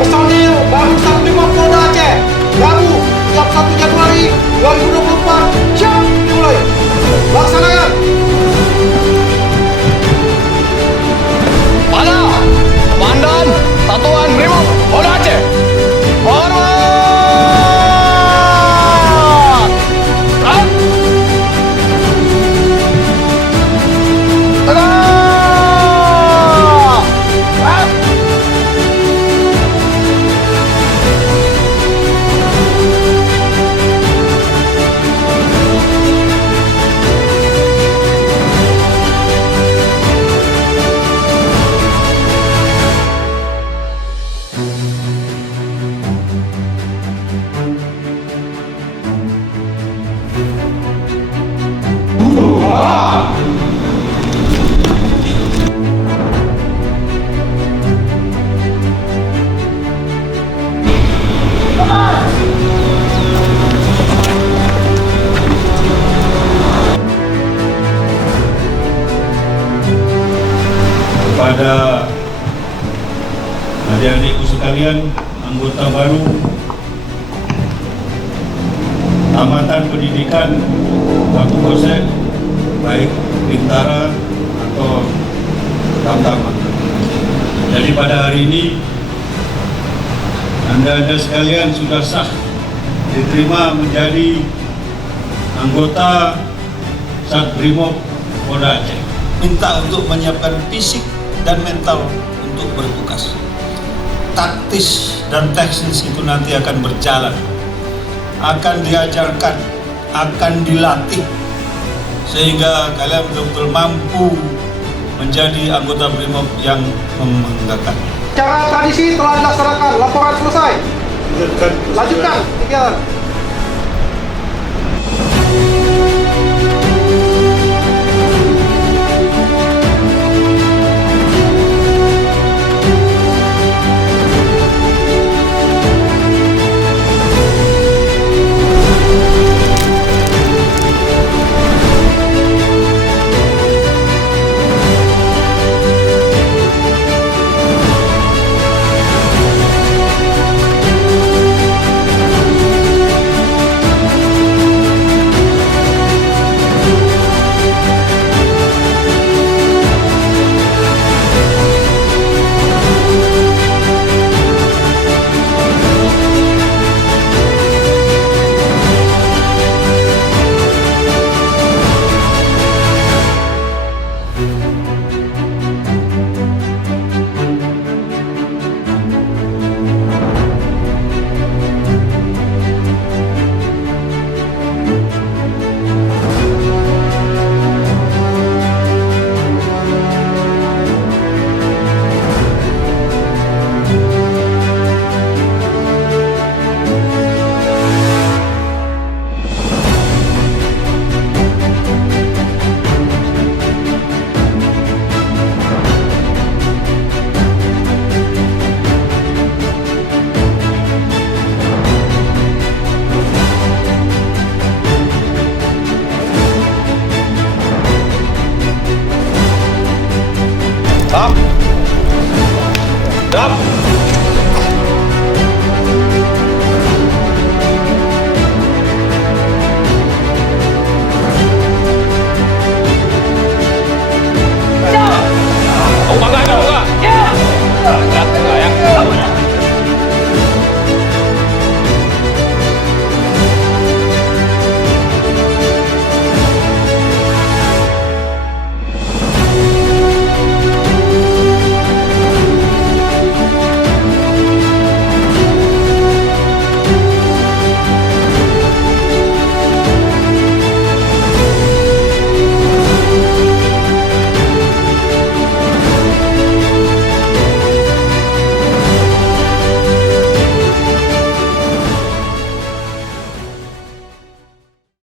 Personil Baru Satu Brimob Polda Aceh, Rabu 31 Januari 2024, siap dimulai. Laksanakan. Mana Komandan Satuan Brimob Polda Aceh? Hormat! Kepada adik-adikku sekalian, anggota baru Tamatan Pendidikan Batu Kosek, baik Bintara atau Tamtama. Jadi pada hari ini Anda sekalian sudah sah diterima menjadi anggota Satbrimob Polda Aceh. Minta untuk menyiapkan fisik dan mental untuk bertugas. Taktis dan teknis itu nanti akan berjalan, akan diajarkan, akan dilatih, sehingga kalian betul-betul mampu menjadi anggota Brimob yang membanggakan. Cara tradisi telah dilaksanakan, laporan selesai. Lanjutkan kegiatan.